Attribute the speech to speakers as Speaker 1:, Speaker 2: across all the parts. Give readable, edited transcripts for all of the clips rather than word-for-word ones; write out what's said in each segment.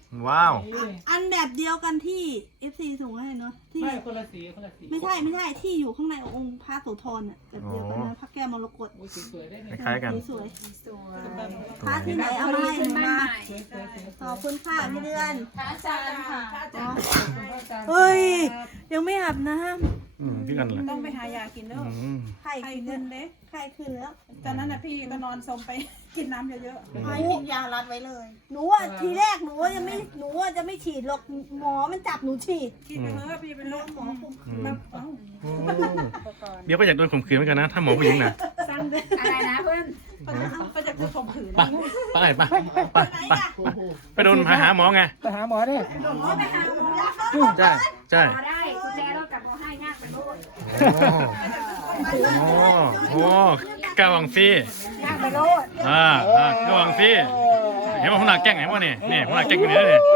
Speaker 1: ว้าว
Speaker 2: อันแบบเดียวกันที่ FC ส่งให้เนาะที่
Speaker 3: ไม่คนละสีคนละสี
Speaker 2: ไม่ใช่ที่อยู่ข้างในองค์พระโสธรอ่ะแบบเดียวกันนะพระแก้วมรกต
Speaker 3: โอ้ยสวยๆได้เลย
Speaker 1: คล้ายๆกัน
Speaker 2: สวย
Speaker 4: สวย
Speaker 2: ๆพระที่ไหนเอามาให้หนูมา
Speaker 3: สวยๆ
Speaker 2: ขอบคุณค่ะพี่เดือน
Speaker 4: พระอาจารย์ค่ะพระอาจารย์
Speaker 2: เฮ้ยยังไม่อาบน้
Speaker 1: พี่กันเลย
Speaker 4: ต้องไปหายากินเด้อ
Speaker 2: ำไข้
Speaker 4: ไข้
Speaker 2: ขึ้น
Speaker 4: ขึ้น
Speaker 2: แล้ว
Speaker 4: เด้
Speaker 2: ไข้ขึ้นแล้ว
Speaker 4: ตอนนั้นนะพี่ก็นอนสมไปกินน้ำเยอะๆให้กินยารัดไว้เลย
Speaker 2: หนูอ่ะทีแรกหนูว่าจะไม่ฉีดหรอกหมอมันจับหนูฉีด
Speaker 4: กินไปเถอะพี่เป็นโรคหมอคุมแบบ
Speaker 1: เดี๋ยวก็อยากโดนข่มขืนเหมือนกันนะ ถ้าหมอผู้หญิงนะ
Speaker 4: สั้นเด้อะไรนะเพื่อนก็จะคือข่มขืน
Speaker 1: ไปโดนหาหมอไง
Speaker 5: ไปหาหมอดิ
Speaker 1: ใช่ใช่
Speaker 4: มาได้กุญแจรถกับเขาให้ง่ายไปโลด
Speaker 1: โอ้กาวังฟี่
Speaker 4: ง่ายไปโลด
Speaker 1: กาวังฟี่เห็นว่าหัวหน้าแก๊งไหนวะเนี่ยหัวหน้าแก๊งอยู่นี่เนี่ย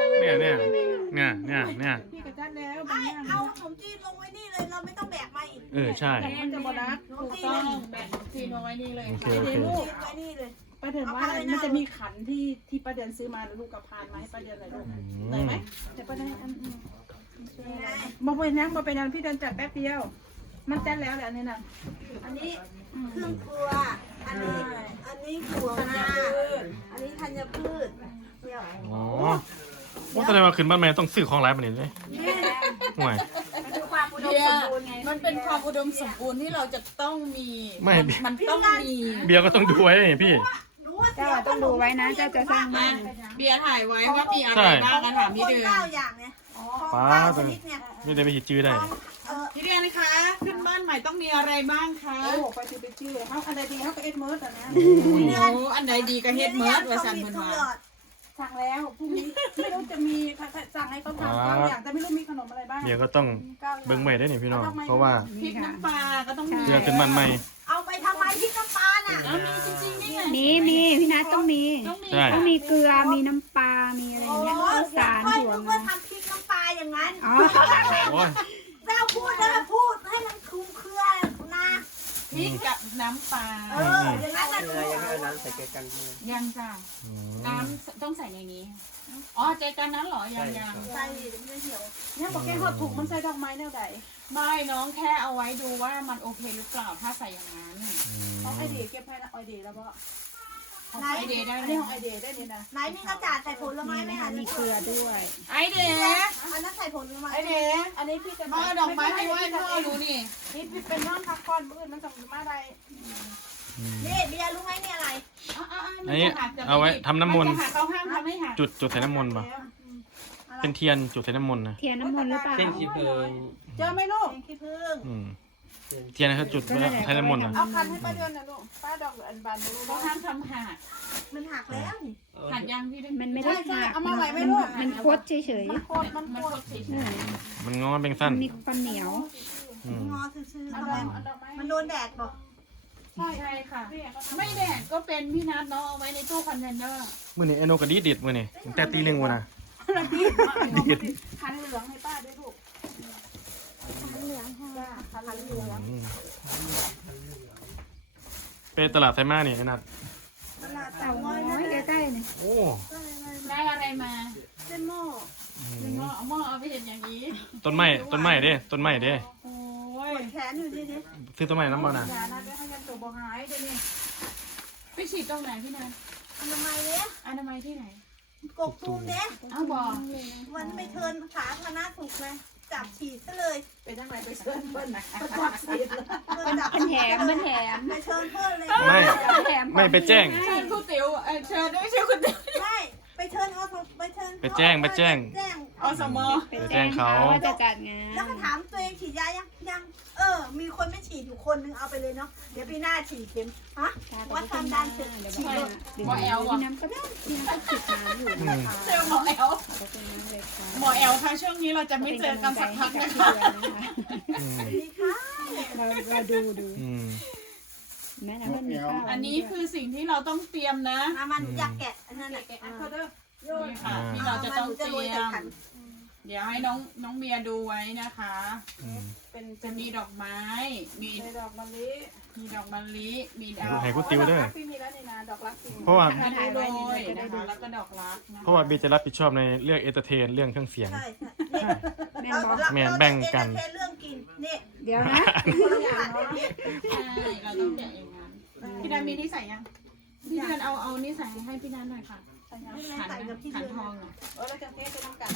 Speaker 4: พี่กระจัดแล้ว
Speaker 2: ไอ้เอาขนมจีนลงไว้นี่เลยเราไม่ต้องแบกมาอีก
Speaker 1: ใช่
Speaker 4: มันจะบดักถูกต้องแบ่งทีมาไว้นี่เลย
Speaker 1: โอเค
Speaker 4: ไอ้ลูก
Speaker 2: ไว้นี่เลย
Speaker 4: ป้าเดือนว่ามันจะมีขันที่ป้าเดือนซื้อมาลูกกับพานมาให้ป้าเดือนหน่อยลูกได้ไหมเดี๋ยวป้าได้อันมาเป็นนังมาเป็นนังพี่เดือนจัดแป๊บเดียว มันจัดแล้วแหละอันนี้นะ
Speaker 2: อันนี้เครื่องครัวอันนี้ถั่วงาอันนี้ธัญพืชเดี๋ยว
Speaker 1: ว่าแสดงว่าขึ้นบ้านแม่ต้องซื้อของหลายมาเนี่ยเลยห่วย
Speaker 4: มันเป็นความอุดมสมบูรณ์ที่เราจะต้องมี
Speaker 1: ไม่
Speaker 4: มันต้องมี
Speaker 1: เบียร์ก็ต้องดูไว้นี่พี่
Speaker 2: เจ้าต้องดูไว้นะเจ้าจะสร้างบ้าน
Speaker 4: เบียร์ถ่ายไว้ว่ามีอะไรบ้างกันถามพี่เดือน
Speaker 2: เก้าอย่างเนี่ย
Speaker 1: ป้า
Speaker 2: เก้าช
Speaker 1: ตัว
Speaker 2: นิ
Speaker 1: นี้
Speaker 2: ดเนี่ย
Speaker 1: ไม่ได้ไปหิดจื้อได้
Speaker 4: พี่เดือนนะคะ ขึ้นบ้านใหม่ต้องมีอะไรบ้างคะโอ้ไปชื่อเขาอันใดดีเขาก็เอ็ดเมิร์ดอ่ะนะโอ้อันใดดีก็เฮ็ดเมิร์ดว่าสั่นคนมาสั่งแล้วพรุ่งนี้ไม่รู้จะมีสั่งให้เขาทำบางอย่างแต่ไม่รู้มีขนมอะไรบ้าง
Speaker 1: เบียร์ก็ต้องเบิ่งใหม่ได้นี่พี่น้อง เพราะว่า
Speaker 4: พริกน้ำปลาก็ต้องมี
Speaker 1: เรื่องขึ้นบ้านใหม่
Speaker 2: เอาไปทำไมที่น้ำปลาน่ะ
Speaker 4: มีจริงๆนี่ไง
Speaker 6: มีพี่นัทต้องมี
Speaker 1: ใช่
Speaker 6: ต้องมีเกลือมีน้ำปลา มีอะไรเงี้ยสาร
Speaker 2: ค่อย
Speaker 6: ถั่ว
Speaker 2: นึก
Speaker 6: งา
Speaker 2: ว่าทำพริกน้ำปลาอย่างนั้น
Speaker 6: อ๋อ
Speaker 1: โอ้ย
Speaker 2: เราพูดแล้วพูดให้มันคลุมเครือนะ
Speaker 4: พริกกับน้ำปลา
Speaker 2: อย่างนั้นนะ
Speaker 4: ยังจ้ะน้ำต้องใส่ในนี้อ๋อใจกันนั้นเหรอยัง
Speaker 2: ใช่ไม่เหี่ยว
Speaker 4: เนี่ยบอกแกเขาถูกมันใส่ดอกไม้แนวใดไม่น้องแค่เอาไว้ดูว่ามันโอเคหรือเปล่าถ้าใส่อย่างนั้นของไอเดียเก็บให้นะไอเดียแล้วก็ของไอเดียได้ไหมของไอเดียได้เนี่ยนะ
Speaker 2: ไหนมีกระจาดใส่ผลไม้ไหมคะ
Speaker 6: มีเกลือด้วย
Speaker 4: ไอเดีย
Speaker 2: อันนั้นใส่ผลไม้
Speaker 4: ไอเดียอันนี้พี่จะมาดอกไม้ให้ไหว้พ่อดูนี่นี่พี่เป็นน้องพักก่อนมื้อมันส่งมาได้
Speaker 2: นี่เบียร์รู้ไหมนี่อะไร
Speaker 1: อันนี้เอาไว้ทำน้ำมนต์
Speaker 4: เขาห้ามทำให้หัก
Speaker 1: จุดใส่น้ำมนต์ป่ะเป็นเทียนจุดใส่น้ำมนต์นะ
Speaker 6: เทียนน้ำมนต์หรือเปล่า
Speaker 5: เส้นขีเพลิง
Speaker 4: เจอไหมลูก
Speaker 2: เป็นขี้ผึ้ง
Speaker 1: เทียนนะครับจุดใช้น้ำมนต์นะ
Speaker 4: เอาคันให้ป้าเดือนนะลูกป้าดอกอันบานดูเขาห้ามทำหัก
Speaker 2: มันหักแล้ว
Speaker 4: หักยังพี่ด้วย
Speaker 6: มันไม่ได้หัก
Speaker 4: เอามาไหวไหมลูก
Speaker 6: มันโคตรเฉย
Speaker 4: มันโคตร
Speaker 1: มันงอเป็นสั้น
Speaker 6: ๆมีความเหนียว
Speaker 2: งอซื่อๆทำไมมันโดนแดดบอก
Speaker 4: ใช่ค่ะ ไม่แดดก็เป็นพี่นัทเนาะเอาไว้ในตู้คอนเทนเนอร์
Speaker 1: มื่อนี้ไอโนกระดีดิดมื่อนี้ตั้งแต่ตีหนึ่งวันนะ
Speaker 4: คันเหลืองให้ป้าด้วยลูกคันเหลือง
Speaker 1: ไปตลาดไซมานี่ไอ้นัด
Speaker 6: เต่าน้อยใกล้ๆนี่
Speaker 1: โอ้
Speaker 4: ได้อะไรมา
Speaker 2: เส้นหม้อ
Speaker 4: เอาหม้อเอาไปเห็นอย่างนี้
Speaker 1: ต้นไม้เด้ต้นไม้เด้
Speaker 4: โอ้ย
Speaker 2: แขนอยู่ที่นี่
Speaker 1: ซื้อต้นไม้น้ำมันนะ
Speaker 4: อย่านะไปให้ยันตัวบอหายเดี๋ยวนี้ไปฉีดตรงไหนพี่นัท
Speaker 2: อนามัยเนี่ย
Speaker 4: อนามัยที่ไหน
Speaker 2: กกตูมเนี่ย
Speaker 4: เอาบอก
Speaker 2: วันไปเทินสาธารณสุขเลยจับฉีดซะเลย
Speaker 4: ไปทางไหนไปเชิญเพื่อนนะจับฉีด
Speaker 2: จับ
Speaker 6: มันแถม
Speaker 2: ไปเชิญเพื่อนเลย
Speaker 1: ไม่ไปแจ้ง
Speaker 4: เชิญครูติ๋วเชิญด้วยชื่อคุณติ๋ว
Speaker 2: ไม่ไปเชิญเอาไปเชิญ
Speaker 1: ไปแจ้ง
Speaker 4: อสม
Speaker 6: ไปแจ้งเขาว่าจะจัดงาน
Speaker 2: แล้วก็ถามตัวเองฉีดยายังมีคนไม่ฉีดอยู่คนนึงเอาไปเลยเนาะเดี๋ยวปีหน้าฉีดเข็มฮะวัดความดันเสร็จฉีดเลย
Speaker 4: หมอแอล
Speaker 6: พี่น้ำก็ได้พี่น้ำก็ฉีดน้ำอยู่นะคะ
Speaker 4: เจอหมอแอล
Speaker 6: ขอบคุณมากเลยค่ะ
Speaker 4: หมอแอลค่ะช่วงนี้เราจะไม่เจอกันสักพัก
Speaker 6: ให้
Speaker 4: นะ
Speaker 6: กับ
Speaker 4: คะ
Speaker 6: พี่เดือนนะคะ
Speaker 2: ดีค่ะ
Speaker 6: เราดูแม่นะมันมีข้าว
Speaker 4: อันนี้คือสิ่งที่เราต้องเตรียมนะ
Speaker 2: มันอยากแกะอันนั้นแหละแกะ
Speaker 4: นี่ค่ะที่เราจะต้องเตรียม เดี๋ยวให้น้องเบียร์ดูไว้นะคะ เป็นจะมีดอกไม้ มีดอกมะลิมีดอกมะลิมีด
Speaker 1: ให้กูติวเด้อ
Speaker 2: พี่มีแล้วนี่นะดอกรักจริง
Speaker 1: เพราะว่า
Speaker 4: มาถ่ายไว้นะคะแล้วก็ดอกรักนะ
Speaker 1: เพราะว่าบีจะรับผิดชอบในเรื่องเอนเตอร์เทนเรื่องเครื่องเสียง
Speaker 2: ใช่ใช่
Speaker 6: แม่นบอก
Speaker 1: แม่นแบ่งกัน
Speaker 2: เเรื่องกินนี่
Speaker 6: เดี๋ยวนะ
Speaker 2: คนละอย่างเนาะ
Speaker 4: ใช่เราต้องแกะอย่างนั้นพี่นันมีนี่ใส่ยังพี่นันเอานี่ใส่ให้พี่นันหน่อยค่ะขัน
Speaker 2: ใส่กับพี่
Speaker 4: ขัน
Speaker 2: เดือน
Speaker 4: ทองอ่ะ
Speaker 2: เราจะเทสไปน้ำกัน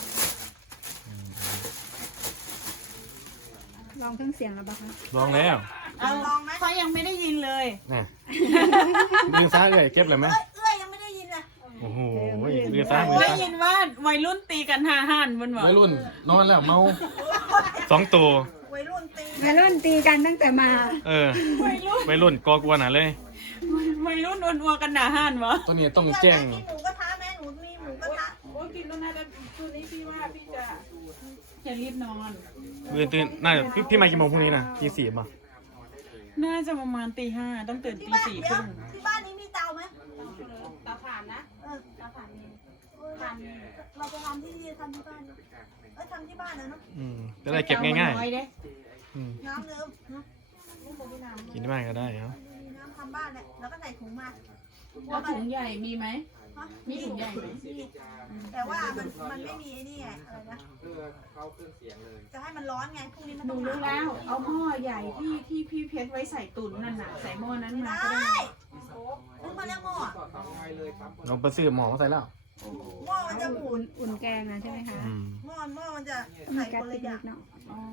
Speaker 6: ลองเครื่องเสียงแล้วปะคะ
Speaker 1: ลองแล้ว
Speaker 4: เอาเขายังไม่ได้ยินเลย
Speaker 1: น่ะมือซ้ายเลยเก็บเลยไหม
Speaker 2: เอ้ยยังไม่ได้ยินเลย
Speaker 1: โอ้โหมือซ้ายมือ
Speaker 4: ได้
Speaker 1: ซ้าย
Speaker 4: ยินว่าวัยรุ่นตีกันห่านบนหมอ
Speaker 1: วัยรุ่นนอนแล้วเมา2 ตัว
Speaker 2: วัยรุ่นตี
Speaker 6: วัยรุ่นตีกันตั้งแต่มา
Speaker 1: เออ
Speaker 4: วัยรุ่น
Speaker 1: วัยรุ่นกอกวนน่ะเลย
Speaker 4: วัยรุ่นอ้วนๆกันห่านวะ
Speaker 1: ตัวนี้ต้องแจ้ง
Speaker 2: กินหมูกระทะแม่หนูมีหมูกระทะ
Speaker 4: โอ้กินแล้วนะคืนนี้พี่ว่าพี่จะรีบนอน
Speaker 1: มือตื่นน่าจะพี่มากี่โมงพรุ่งนี้นะตี4ป่ะ
Speaker 4: น่าจะประมาณตี 5ต้องตื่น
Speaker 2: ที่
Speaker 4: ตี
Speaker 2: บ้าน
Speaker 4: 4
Speaker 2: เดี๋
Speaker 4: ค
Speaker 2: ยว
Speaker 4: รึ่ง
Speaker 2: ที่บ้านนี้มีเตาไหม
Speaker 4: เตาถ่านนะ
Speaker 2: เออ
Speaker 4: เตาถ่านมี
Speaker 2: เราจะทำที่ทำที่บ้านทำที่บ้านนะเนาะ
Speaker 1: จะได้เก็บง่าย
Speaker 4: ๆเด้
Speaker 1: ๆอืม
Speaker 2: น้ำเลิมเนาะ
Speaker 1: กินที่บ้านก็ได้ครับ
Speaker 2: มีน้ำทำบ้านแหละแล้วก็ใส่ถุงมา
Speaker 4: แล้วถุงใหญ่มีไหม มีถุงใหญ่ไหม
Speaker 2: แต่ว่ามันไม่มีไอ้นี่ไงอะไรนะจะให้มันร้อนไงพรุ่งนี้มัน
Speaker 4: ห
Speaker 2: ต้
Speaker 4: นู
Speaker 2: อง
Speaker 4: รู้แล้ว เอาหม้อใหญ่ที่พี่เพชรไว้ใส่ตุ๋นนั่นน่ะ ใส่หม้อนั้นมาก็
Speaker 2: ได้
Speaker 4: ได้
Speaker 2: ซื้อมาแล้วหม้อ
Speaker 1: เราไปซื้อหมอมาใส่แล้ว
Speaker 2: หม้อมันจะบูด
Speaker 6: อุ่นแกงนะใช่ไหมคะ
Speaker 2: หม้อมันจะ
Speaker 6: มี
Speaker 2: ใส่
Speaker 6: กระ
Speaker 2: คน
Speaker 6: ติ
Speaker 2: ละ
Speaker 6: ก
Speaker 2: อย่าง
Speaker 6: เนาะ
Speaker 4: อ๋อ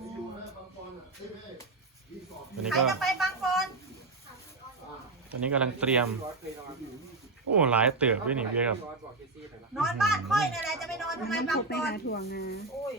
Speaker 1: ตัวนี้
Speaker 2: ใคร
Speaker 1: ก็
Speaker 2: จะไปบางบอน
Speaker 1: ตัวนี้กำลังเตรียม โอ้หลายเติบด้วยนี่เบียร์ครับ
Speaker 2: นอนบ้านค่อยนี่แหละจะไปนอนทำไมบาง
Speaker 6: ถูกไป
Speaker 2: บอน
Speaker 6: หาถ่วงนะ
Speaker 2: โอ้ย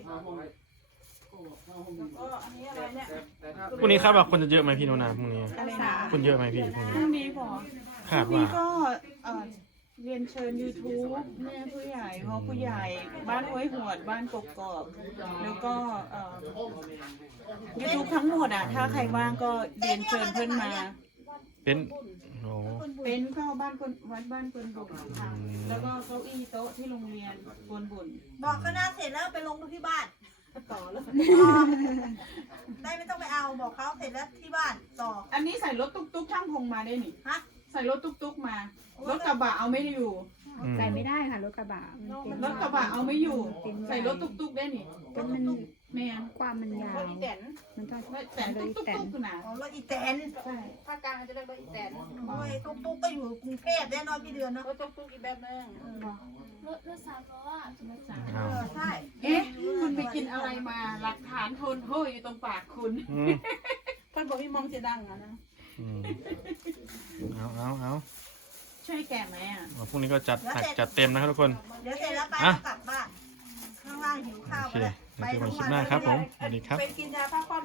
Speaker 4: ก็อันนี้อะไรเนี่ย
Speaker 1: พรุ่งนี้คาดว่าคนจะเยอะไหมพี่โนนาพรุ่งนี้
Speaker 4: อะไรนะ
Speaker 1: คนเยอะไหมพี่พรุ่ง
Speaker 4: พ
Speaker 1: นี้
Speaker 4: รุ่งนี้พอ
Speaker 1: คาด
Speaker 4: นี่
Speaker 1: ว่า
Speaker 4: ก็เรียนเชิญ YouTube แม่ผู้ใหญ่พ่อผู้ใหญ่ บ้านห้วยหวด บ้านกกอกแล้วก็YouTube ทั้งหมดอ่ะ ถ้าใครว่างก็เรียนเชิญเพื่อนมา
Speaker 1: เป็นโอ้
Speaker 4: เป็นเข้าบ้านคนวัดบ้านคนบุญค่ะแล้วก็เก้าอี้โต๊ะที่โรงเรียนคนบุญ
Speaker 2: บอกคณะเสร็จแล้วไปลงที่บ้าน
Speaker 4: ต่อแล้ว
Speaker 2: ได้ไม่ต้องไปเอาบอกเขาเสร็จแล้วที่บ้านต่อ
Speaker 4: อันนี้ใส่รถตุ๊กๆช่างพงมาได้นี่
Speaker 2: ฮะ
Speaker 4: ใส่รถตุ๊กๆมา รถกระบะเอาไม่อยู่
Speaker 6: ใส่ไม่ได้ค่ะรถกระบะมันเป็น
Speaker 4: รถกระบะเอาไม่อยู่ ใส่รถตุ๊กๆได้นี่
Speaker 6: เป็นมัน
Speaker 4: แม่น
Speaker 6: ความมันยาว
Speaker 4: รถอีแตน
Speaker 6: มันต้อง
Speaker 4: แต่
Speaker 6: เลย
Speaker 4: ตุ๊ก
Speaker 6: แต่
Speaker 4: ๆคือหนา
Speaker 2: อ๋อรถอีแตน
Speaker 4: ใช่
Speaker 2: ภาคกลางจะเรียกรถอีแตนโอ้ยตุ๊กก็อยู่กรุงเทพแน่นอนพี่เดือนเนาะ
Speaker 4: รถตุ๊กๆอีกแบบนึง
Speaker 2: เออใช่
Speaker 4: เอ๊ะคุณไปกินอะไรมาหลักฐานทนโห้ยอยู่ตรงปากคุณ
Speaker 2: เพิ่นบอกพี่มองจะดังอ่ะนะ
Speaker 1: เอา
Speaker 4: ช่วยแกะไหมอ่ะ
Speaker 1: พรุ่งนี้ก็จัดหนักจัดเต็มนะครับทุกคน
Speaker 2: เดี๋ยวเสร็จแล้วไป
Speaker 1: อ่ะ
Speaker 2: กลับบ้านข้างล่างหิวข้าว
Speaker 1: โอ
Speaker 2: ไป
Speaker 1: เค
Speaker 2: เลย
Speaker 1: เดี๋ยวเจอกันคลิปหน้าครับผม สวัสดีครับ
Speaker 2: ไปกินยาพักผ่อน